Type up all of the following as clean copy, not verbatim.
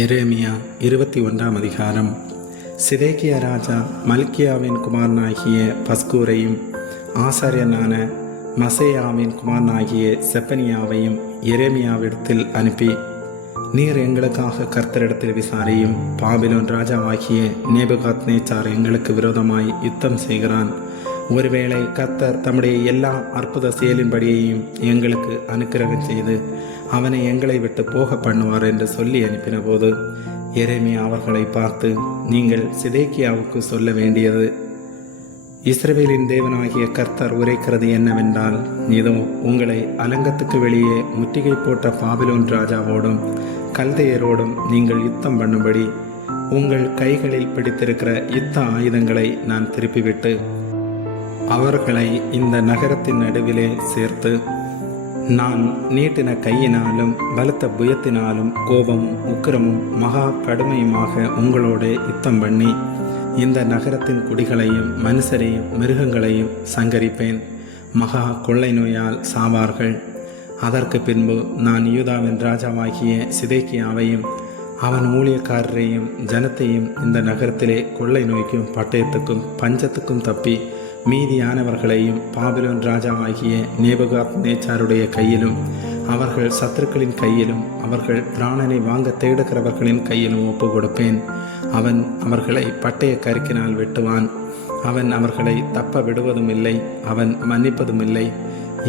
எரேமியா 21 அதிகாரம். சிதேக்கியா ராஜா மல்கியாவின் குமாரனாகிய பஸ்கூரையும் ஆசாரியனான மசேயாவின் குமாரனாகிய செப்பனியாவையும் எரேமியாவிடத்தில் அனுப்பி, நீர் எங்களுக்காக கர்த்தரிடத்தில் விசாரியும். பாபிலோன் ராஜாவாகிய நேபுகாத்நேச்சார் எங்களுக்கு விரோதமாய் யுத்தம் செய்கிறான். ஒருவேளை கர்த்தர் தம்முடைய எல்லா அற்புத செயலின்படியையும் எங்களுக்கு அனுக்கிரகம் செய்து அவனை எங்களை விட்டு போக பண்ணுவார் என்று சொல்லி அனுப்பின போது, எரேமியா அவர்களை பார்த்து, நீங்கள் சிதேக்கியாவுக்கு சொல்ல வேண்டியது, இஸ்ரவேலின் தேவனாகிய கர்த்தர் உரைக்கிறது என்னவென்றால், இதோ உங்களை அலங்கத்துக்கு வெளியே முற்றுகை போட்ட பாபிலோன் ராஜாவோடும் கல்தையரோடும் நீங்கள் யுத்தம் பண்ணும்படி உங்கள் கைகளில் பிடித்திருக்கிற யுத்த ஆயுதங்களை நான் திருப்பிவிட்டு அவர்களை இந்த நகரத்தின் நடுவிலே சேர்த்து, நான் நீட்டின கையினாலும் பலத்த புயத்தினாலும் கோபமும் உக்கிரமும் மகா கடுமையுமாக உங்களோட யுத்தம் பண்ணி இந்த நகரத்தின் குடிகளையும் மனுஷரையும் மிருகங்களையும் சங்கரிப்பேன். மகா கொள்ளை நோயால் சாவார்கள். அதற்கு பின்பு நான் யூதாவின் ராஜாவாகிய சிதேக்கியாவையும் அவன் ஊழியக்காரரையும் ஜனத்தையும் இந்த நகரத்திலே கொள்ளை நோய்க்கும் பட்டயத்துக்கும் பஞ்சத்துக்கும் தப்பி மீதியானவர்களையும் பாபிலோன் ராஜாவாகிய நேபுகாத்நேச்சாருடைய கையிலும் அவர்கள் சத்துருக்களின் கையிலும் அவர்கள் பிராணனை வாங்க தேடுகிறவர்களின் கையிலும் ஒப்பு கொடுப்பேன். அவன் அவர்களை பட்டய கருக்கினால் வெட்டுவான். அவன் அவர்களை தப்ப விடுவதும் இல்லை, அவன் மன்னிப்பதும் இல்லை,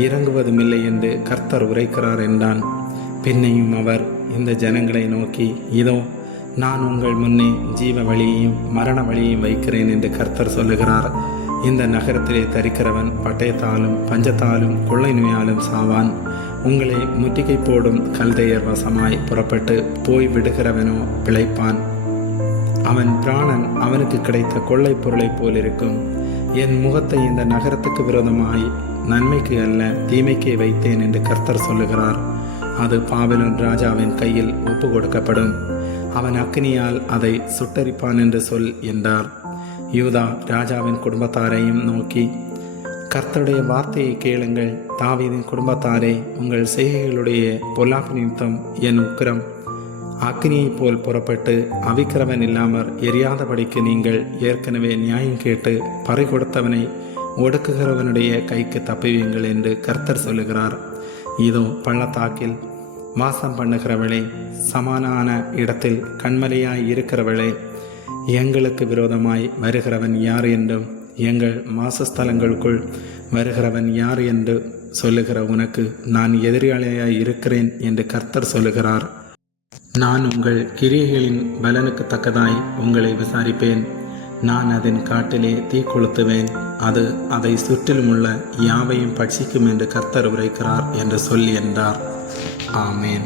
இறங்குவதும் இல்லை என்று கர்த்தர் உரைக்கிறார் என்றான். பின்னையும் அவர் இந்த ஜனங்களை நோக்கி, இதோ நான் உங்கள் முன்னே ஜீவ வழியையும் மரண வழியையும் வைக்கிறேன் என்று கர்த்தர் சொல்லுகிறார். இந்த நகரத்திலே தரிக்கிறவன் பட்டயத்தாலும் பஞ்சத்தாலும் கொள்ளை நோயாலும் சாவான். உங்களை முற்றுகை போடும் கல்தையர் வசமாய் புறப்பட்டு போய் விடுகிறவனோ பிழைப்பான். அவன் பிராணன் அவனுக்கு கிடைத்த கொள்ளை பொருளை போலிருக்கும். என் முகத்தை இந்த நகரத்துக்கு விரோதமாய் நன்மைக்கு அல்ல தீமைக்கே வைத்தேன் என்று கர்த்தர் சொல்லுகிறார். அது பாபிலோன் ராஜாவின் கையில் ஒப்பு கொடுக்கப்படும். அவன் அக்கினியால் அதை சுட்டரிப்பான் என்று சொல் என்றார். யூதா ராஜாவின் குடும்பத்தாரையும் நோக்கி, கர்த்தருடைய வார்த்தையை கேளுங்கள். தாவீதின் குடும்பத்தாரே, உங்கள் செய்கைகளுடைய பொல்லாப்பு நிமித்தம் என் உக்கிரம் அக்னியைப் போல் புறப்பட்டு அவிக்கிறவன் இல்லாமற் எரியாதபடிக்கு நீங்கள் ஏற்கனவே நியாயம் கேட்டு பறை கொடுத்தவனை ஒடுக்குகிறவனுடைய கைக்கு தப்புவீங்கள் என்று கர்த்தர் சொல்லுகிறார். இதோ பள்ளத்தாக்கில் வாசம் பண்ணுகிறவளே, சமானான இடத்தில் கண்மலையாய் இருக்கிறவளே, எங்களுக்கு விரோதமாய் வருகிறவன் யார் என்றும் எங்கள் வாசஸ்தலங்களுக்குள் வருகிறவன் யார் என்று சொல்லுகிற உனக்கு நான் எதிராளியாய் இருக்கிறேன் என்று கர்த்தர் சொல்லுகிறார். நான் உங்கள் கிரியைகளின் பலனுக்கு தக்கதாய் உங்களை விசாரிப்பேன். நான் அதன் காட்டிலே தீ கொளுத்துவேன், அது அதை சுற்றிலும் உள்ள யாவையும் பட்சிக்கும் என்று கர்த்தர் உரைக்கிறார் என்று சொல்லி என்றார். ஆமேன்.